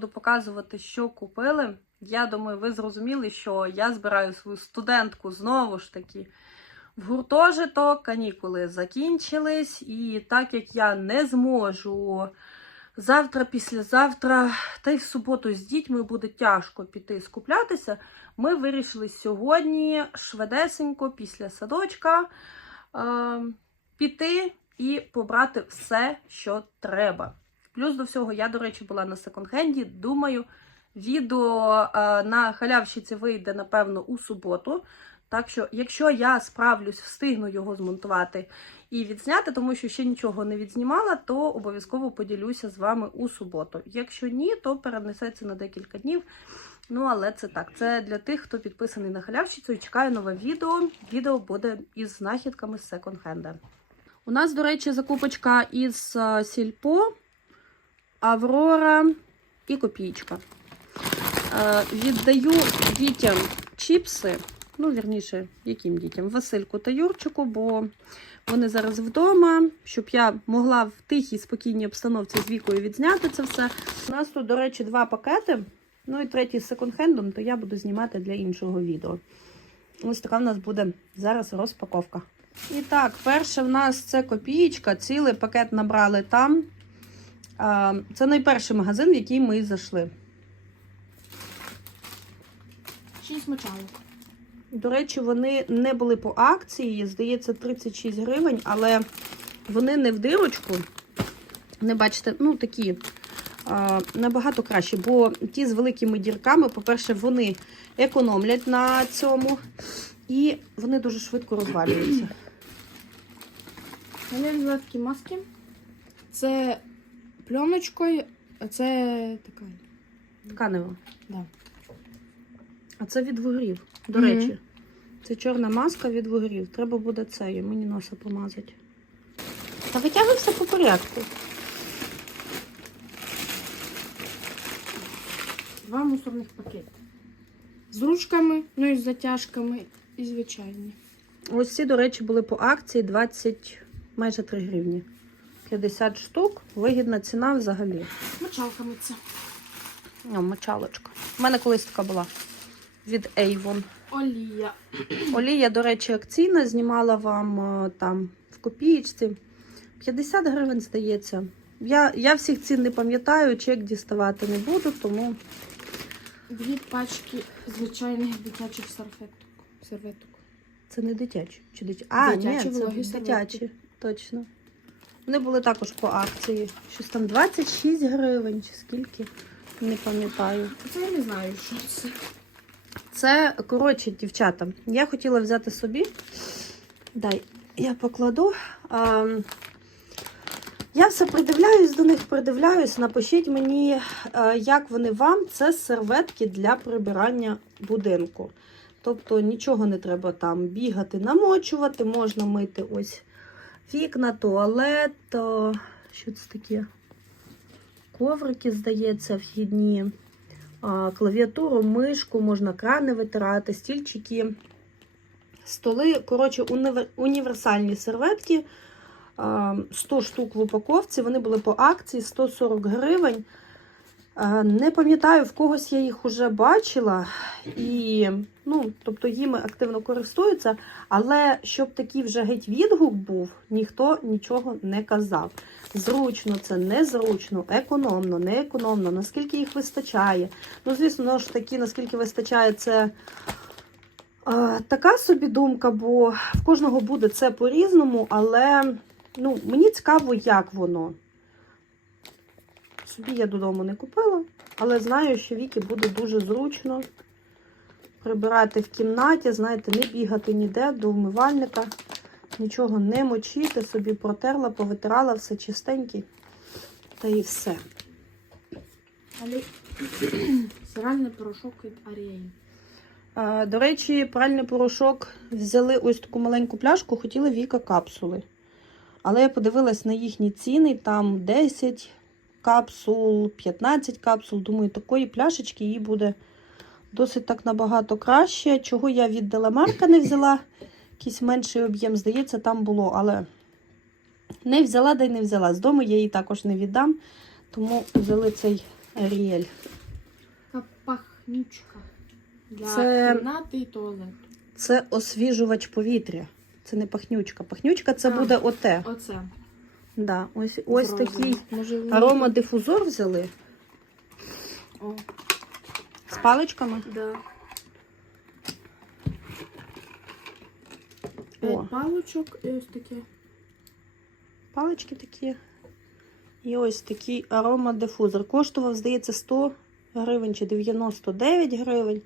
Буду показувати, що купили. Я думаю, ви зрозуміли, що я збираю свою студентку знову ж таки в гуртожиток. Канікули закінчились, і так як я не зможу завтра, післязавтра, та й в суботу з дітьми буде тяжко піти скуплятися. Ми вирішили сьогодні швидесенько після садочка е, піти і побрати все, що треба. Плюс до всього, я, до речі, була на секонд-хенді. Думаю, відео е, на халявщиці вийде, напевно, у суботу. Так що, якщо я справлюсь, встигну його змонтувати і відзняти, тому що ще нічого не відзнімала, то обов'язково поділюся з вами у суботу. Якщо ні, то перенесеться на декілька днів. Ну, але це так. Це для тих, хто підписаний на халявщицю і чекає нове відео. Відео буде із знахідками з секонд-хенда. У нас, до речі, закупочка із е, Сільпо, Аврора і Копійка. Е, Віддаю дітям чіпси. Ну, вірніше, яким дітям? Васильку та Юрчику, бо вони зараз вдома, щоб я могла в тихій, спокійній обстановці з вікою відзняти це все. У нас тут, до речі, два пакети. Ну і третій з секонд-хендом, то я буду знімати для іншого відео. Ось така в нас буде зараз розпаковка. І так, перше в нас це копієчка, цілий пакет набрали там. Це найперший магазин, в який ми зайшли. Шість мочалок. До речі, вони не були по акції, здається, 36 гривень, але вони не в дирочку. Не бачите, ну такі а, набагато краще, бо ті з великими дірками, по-перше, вони економлять на цьому, і вони дуже швидко розвалюються. Я взяла такі маски. Це пленочкою, а це така. Тканево. Да. А це від вугрів. До Мгм. речі, це чорна маска від вугрів. Треба буде цею, мені носа помазати. Та витягуй все по порядку. Два мусорних пакети. З ручками, ну і з затяжками, і звичайні. Ось ці, до речі, були по акції 20, майже 3 гривні. 50 штук, вигідна ціна взагалі. Мочалками це. О, мочалочка. У мене колись така була від Avon. Олія. Олія, до речі, акційна, знімала вам е, там в копієчці. 50 гривень, здається. Я, я всіх цін не пам'ятаю, чек діставати не буду, тому Дві пачки звичайних дитячих серветок. серветок. це не дитячі. Чи дитя... А, Дитячі ні, це дитячі, точно. Вони були також по акції. Щось там 26 гривень чи скільки, не пам'ятаю. Це я не знаю, що це. Це, коротше, дівчата, я хотіла взяти собі. Дай, я покладу. А, я все придивляюсь до них, придивляюсь. Напишіть мені, е, як вони вам. Це серветки для прибирання будинку. Тобто нічого не треба там бігати, намочувати, можна мити ось вікна, туалет. Що це таке? Коврики, здається, вхідні клавіатуру, мишку, можна крани витирати, стільчики, столи. Коротше, універсальні серветки. 100 штук в упаковці. Вони були по акції 140 гривень. А, Не пам'ятаю, в когось я їх вже бачила, і, ну, тобто їми активно користуються, але щоб такий вже геть відгук був, ніхто нічого не казав. Зручно це, незручно, економно, не економно, наскільки їх вистачає. Ну, звісно, ну, ж таки, наскільки вистачає, це а, така собі думка, бо в кожного буде це по-різному, але ну, мені цікаво, як воно. Собі я додому не купила, але знаю, що Вікі буде дуже зручно прибирати в кімнаті, знаєте, не бігати ніде до вмивальника, нічого не мочити, собі протерла, повитирала все чистеньке. Та і все. Але стиральний порошок від Ariel. А, До речі, пральний порошок взяли ось таку маленьку пляшку, хотіли Віка капсули. Але я подивилась на їхні ціни, там 10 капсул, 15 капсул. Думаю, такої пляшечки їй буде досить так набагато краще. Чого я від Деламарка не взяла, якийсь менший об'єм, здається, там було, але не взяла, да й не взяла. З дому я її також не віддам, тому взяли цей Аріель. Така пахнючка. Для Це- кімнати і туалету. Це освіжувач повітря. Це не пахнючка. Пахнючка це А. буде оте. Оце. Да, ось ось такий Може, аромадифузор взяли О, з паличками. да. О. П'ять палочок і ось таке. Палички такі. І ось такий аромадифузор. Коштував, здається, 100 гривень чи 99 гривень.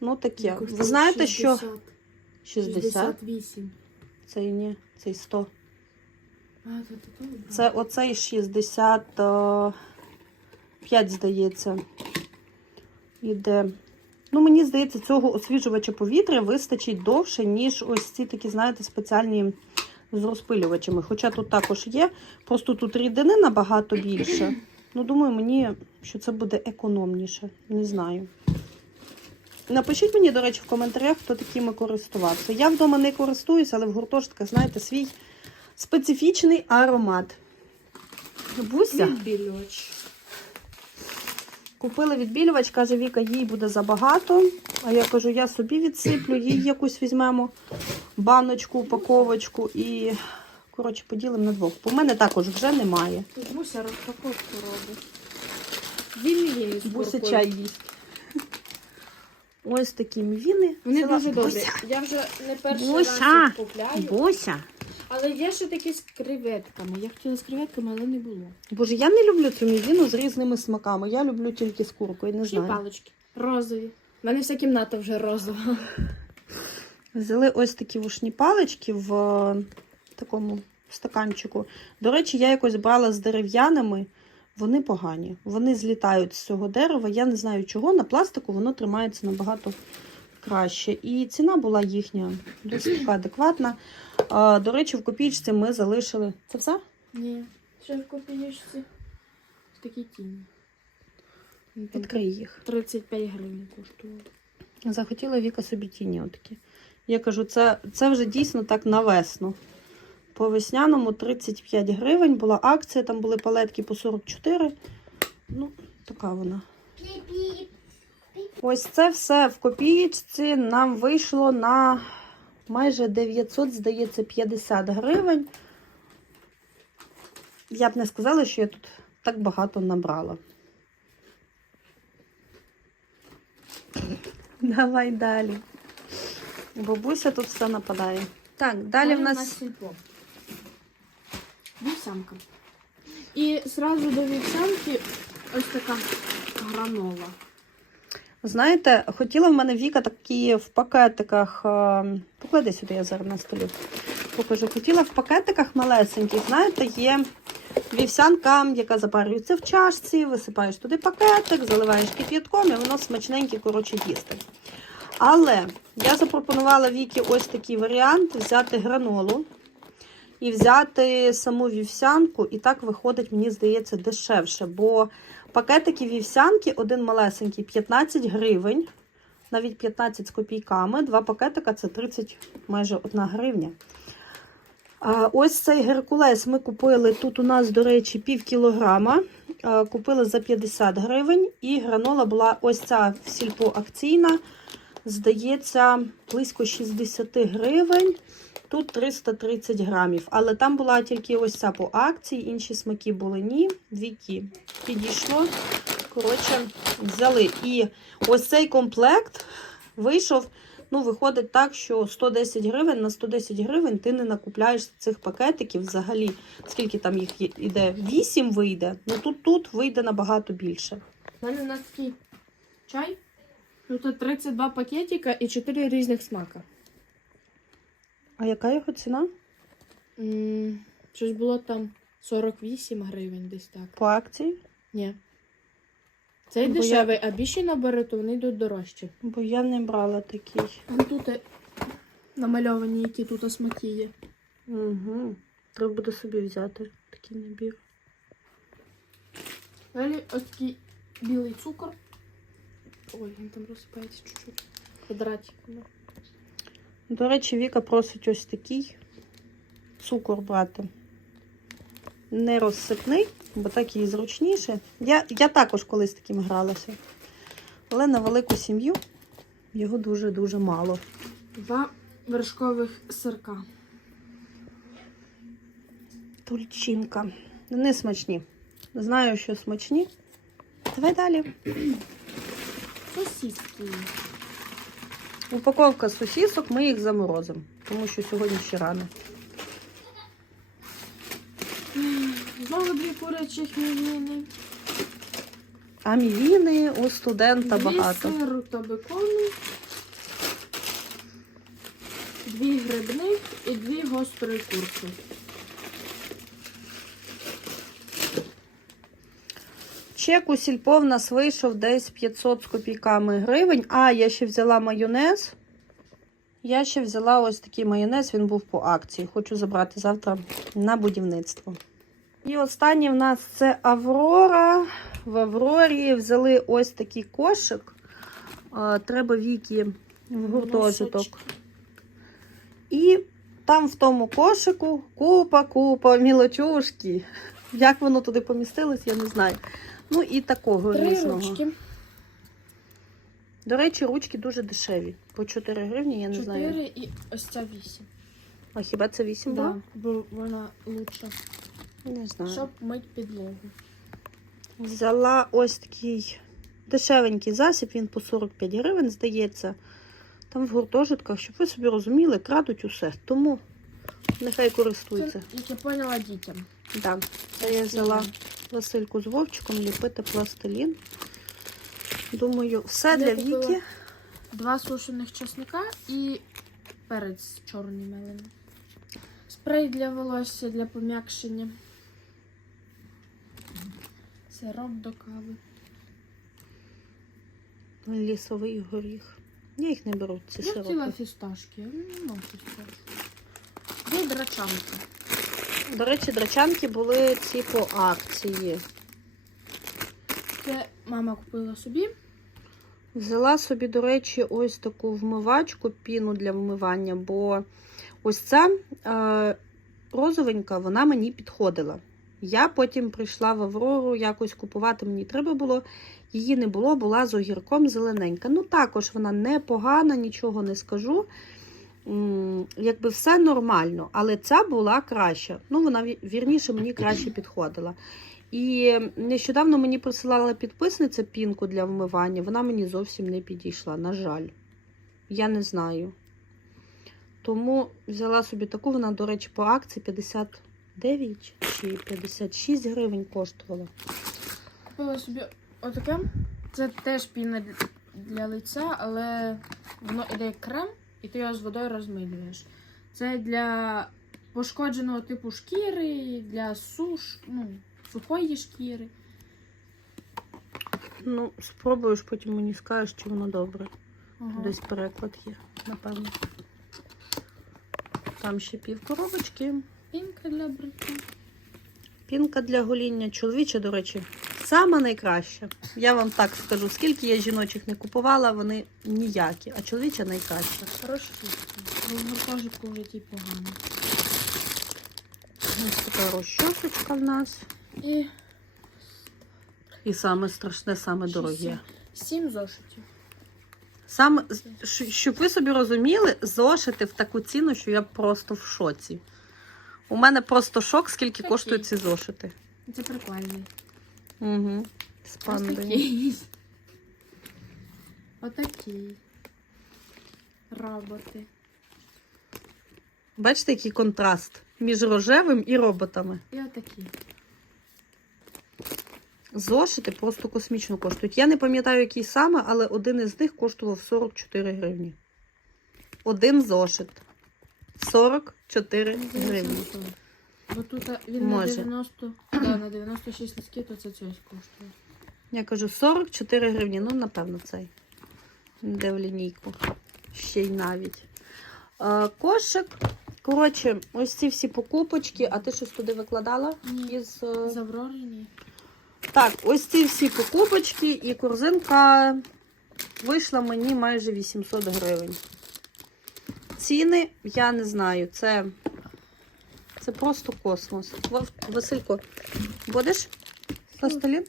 Ну таке. Коштує Ви знаєте, що 60, 60? 68. Цей ні, цей 100. Це оцей 65, здається. Іде. Ну, мені здається, цього освіжувача повітря вистачить довше, ніж ось ці такі, знаєте, спеціальні з розпилювачами. Хоча тут також є. Просто тут рідини набагато більше. Ну, думаю, мені, що це буде економніше. Не знаю. Напишіть мені, до речі, в коментарях, хто такими користувався. Я вдома не користуюсь, але в гуртожитках, знаєте, свій специфічний аромат. Буся Відбілювач. купила відбілювач, каже Віка, їй буде забагато. А я кажу, я собі відсиплю, їй якусь візьмемо баночку, упаковочку і, коротше, поділимо на двох. Бо в мене також вже немає. Буся розпаковку робить. Мівіни Буся чай їсть. Ось такі мівіни. Вони дуже добрі. Я вже не перший Буся! раз їх купляю. Буся. Але є ще такі з креветками. Я хотіла з креветками, але не було. Боже, я не люблю цю мівіну з різними смаками. Я люблю тільки з куркою, не Ще знаю. палички. Розові. У мене вся кімната вже розова. Взяли ось такі вушні палички в е, такому стаканчику. До речі, я якось брала з дерев'яними. Вони погані. Вони злітають з цього дерева. Я не знаю чого. На пластику воно тримається набагато краще. І ціна була їхня досить така адекватна. А, До речі, в копійці ми залишили. Це все? Ні. Ще в копієчці. Такі тіні. Ну, Відкрий їх. 35 гривень коштує. Захотіла Віка собі тіні отакі. Я кажу, це, це вже дійсно так на весну. По весняному 35 гривень була акція, там були палетки по 44. Ну, така вона. Ось це все в копієчці нам вийшло на майже 900, здається, 50 гривень. Я б не сказала, що я тут так багато набрала. Давай далі. Бабуся тут все нападає. Так, далі в нас. Вівсянка. І зразу до вівсянки ось така гранола. Знаєте, хотіла в мене Віка такі в пакетиках. е, Поклади сюди, я зараз на столі покажу. Хотіла в пакетиках малесеньких, знаєте, є вівсянка, яка запарюється в чашці, висипаєш туди пакетик, заливаєш кип'ятком і воно смачненьке, коротше, їсти. Але я запропонувала Вікі ось такий варіант: взяти гранолу і взяти саму вівсянку, і так виходить, мені здається, дешевше. Бо пакетики вівсянки, один малесенький 15 гривень, навіть 15 з копійками. Два пакетика це 30 майже 1 гривня. А ось цей геркулес ми купили. Тут у нас, до речі, пів кілограма. Купили за 50 гривень. І гранола була ось ця в сільпо акційна. Здається, близько 60 гривень. Тут 330 грамів. Але там була тільки ось ця по акції, інші смаки були ні. Віки підійшло. Коротше, взяли. І ось цей комплект вийшов. Ну, виходить так, що 110 гривень на 110 гривень ти не накупляєш цих пакетиків взагалі. Скільки там їх іде? 8 вийде. Ну тут тут вийде набагато більше. У мене на такий чай. Тут 32 пакетика і 4 різних смака. А яка його ціна? М, Щось було там 48 гривень десь так. По акції? Ні. Цей Бо я- дешевий, а більші набори, то вони йдуть дорожчі. Бо я не брала такий. А тут намальовані, які тут смаки є. Угу. Треба буде собі взяти такий набір. Далі ось такий білий цукор. Ой, він там розсипається чуть-чуть. Квадратиками. До речі, Віка просить ось такий цукор брати. не розсипний, бо так їй зручніше. Я, я також колись таким гралася. Але на велику сім'ю його дуже-дуже мало. Два вершкових сирка. Тульчинка. Не смачні. Знаю, що смачні. Давай далі. Сосиски. Упаковка сосісок, ми їх заморозимо, тому що сьогодні ще рано. Знову дві курячих мівіни. А мівіни у студента Дві багато. сиру та бекону. Дві грибних і дві гострої курки. Чек у сільпо в нас вийшов десь 500 з копійками гривень. А, я ще взяла майонез. Я ще взяла ось такий майонез, він був по акції. Хочу забрати завтра на будівництво. І останнє в нас це Аврора. В Аврорі взяли ось такий кошик. Треба віки в гуртожиток. І там в тому кошику купа, купа мілочушки. Як воно туди помістилось, я не знаю. Ну і такого Три різного. ручки. До речі, ручки дуже дешеві. По 4 гривні, я не знаю. Чотири і ось ця вісім. А хіба це 8 Да, було? бо вона лучша. Не знаю. Щоб мить підлогу. Взяла ось такий дешевенький засіб, він по 45 гривень, здається. Там в гуртожитках, щоб ви собі розуміли, крадуть усе. Тому нехай користуються. Це, як я поняла, дітям. Да. Це я взяла Васильку з Вовчиком ліпити пластилін. Думаю, все для Віки. Два сушених чесника і перець чорний мелений. Спрей для волосся для пом'якшення. Сироп до кави. Лісовий горіх. Я їх не беру, ці Я хотіла фісташки, я не можу фісташки. Дві драчанки. До речі, драчанки були ці по акції. Це мама купила собі. Взяла собі, до речі, ось таку вмивачку, піну для вмивання, бо ось ця е, розовенька, вона мені підходила. Я потім прийшла в Аврору якось купувати, мені треба було. Її не було, була з огірком зелененька. Ну, також вона непогана, нічого не скажу. Якби все нормально, але ця була краща. Ну, вона вірніше мені краще підходила. І нещодавно мені присилала підписниця пінку для вмивання. Вона мені зовсім не підійшла, на жаль. Я не знаю. Тому взяла собі таку, вона, до речі, по акції 59 чи 56 гривень коштувала. Купила собі отаке. Це теж піна для лиця, але воно іде як крем, і ти його з водою розмилюєш. Це для пошкодженого типу шкіри, для суш, ну, сухої шкіри. Ну, спробуєш, потім мені скажеш, чи воно добре. Ага. Десь переклад є, напевно. Там ще пів коробочки. Пінка для бриття. Пінка для гоління чоловіча, до речі, сама найкраща. Я вам так скажу, скільки я жіночих не купувала, вони ніякі, а чоловіча найкраща. Хороша пінка. Бо в гуртожитку вже ті погано. Ось така розчосочка в нас. І І саме страшне, саме дороге. сім- зошитів. Саме, щоб ви собі розуміли, зошити в таку ціну, що я просто в шоці. У мене просто шок, скільки Такі. коштують ці зошити. Це прикольний. Угу. З пандою. такий. Отакий. Роботи. Бачите, який контраст між рожевим і роботами. І отакі. Зошити просто космічно коштують. Я не пам'ятаю, який саме, але один із них коштував 44 гривні. Один зошит. 44 гривні. Бо тут він Може. на 90, да, на 96 листків, то це щось коштує. Я кажу 44 гривні. Ну, напевно, цей. Де в лінійку. Ще й навіть. Е, кошик. Коротше, ось ці всі покупочки. А ти щось туди викладала? Ні. Із, е, З Аврори ні. Так, ось ці всі покупочки і корзинка вийшла мені майже 800 гривень. Ціни, я не знаю, це Це просто космос. Василько, будеш? Пластилін?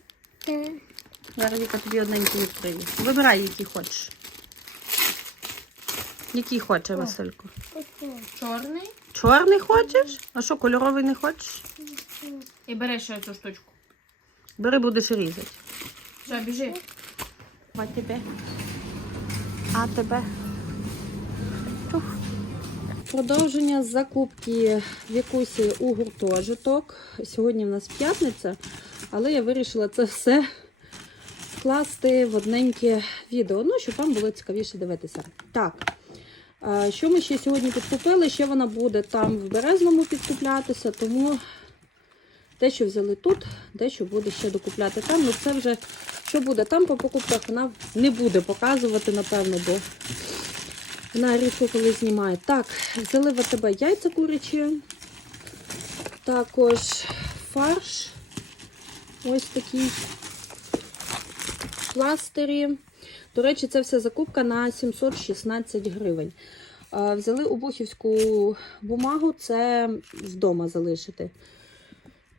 Зараз Віка тобі одненький відкриє. Вибирай, який хочеш. Який хоче Василько? Чорний. Чорний хочеш? А що, кольоровий не хочеш? І бери ще цю штучку. Бери, будеш різати. Все, біжи. А тебе? А тебе? Продовження закупки Вікусі у гуртожиток. Сьогодні в нас п'ятниця, але я вирішила це все вкласти в одненьке відео, ну, щоб вам було цікавіше дивитися. Так, що ми ще сьогодні підкупили? Ще вона буде там в березному підкуплятися, тому дещо взяли тут, дещо буде ще докупляти там. Ну це вже що буде там по покупках, вона не буде показувати, напевно, бо вона рідко коли знімає. Так, взяли в АТБ яйця курячі, також фарш. Ось такий пластирі. До речі, це вся закупка на 716 гривень. Взяли обухівську бумагу, це вдома залишити.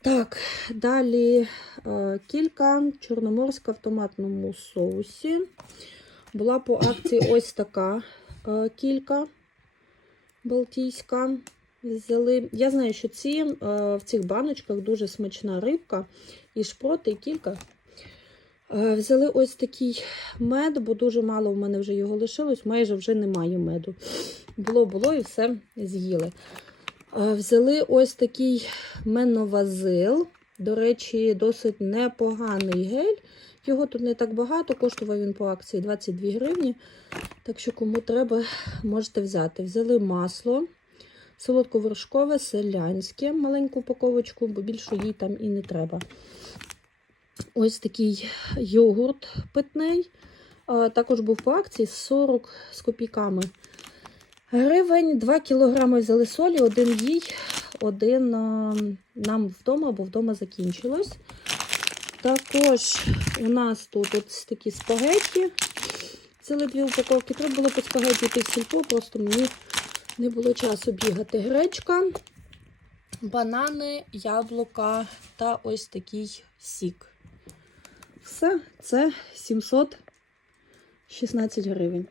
Так, далі кілька чорноморська в томатному соусі. Була по акції ось така кілька балтійська. Взяли. Я знаю, що ці е, в цих баночках дуже смачна рибка і шпроти, і кілька. Е, Взяли ось такий мед, бо дуже мало в мене вже його лишилось, майже вже немає меду. Було, було і все з'їли. Е, Взяли ось такий меновазил. До речі, досить непоганий гель. Його тут не так багато, коштував він по акції 22 гривні. Так що, кому треба, можете взяти. Взяли масло солодковершкове, селянське, маленьку упаковочку, бо більше їй там і не треба. Ось такий йогурт питний. Також був по акції 40 з копійками гривень. 2 кілограми взяли солі, один їй, один нам вдома, бо вдома закінчилось. Також у нас тут ось такі спагетті. Ціли дві упаковки. Треба було по спагетті йти в сільпо, просто мені не було часу бігати. Гречка, банани, яблука та ось такий сік. Все, це 716 гривень.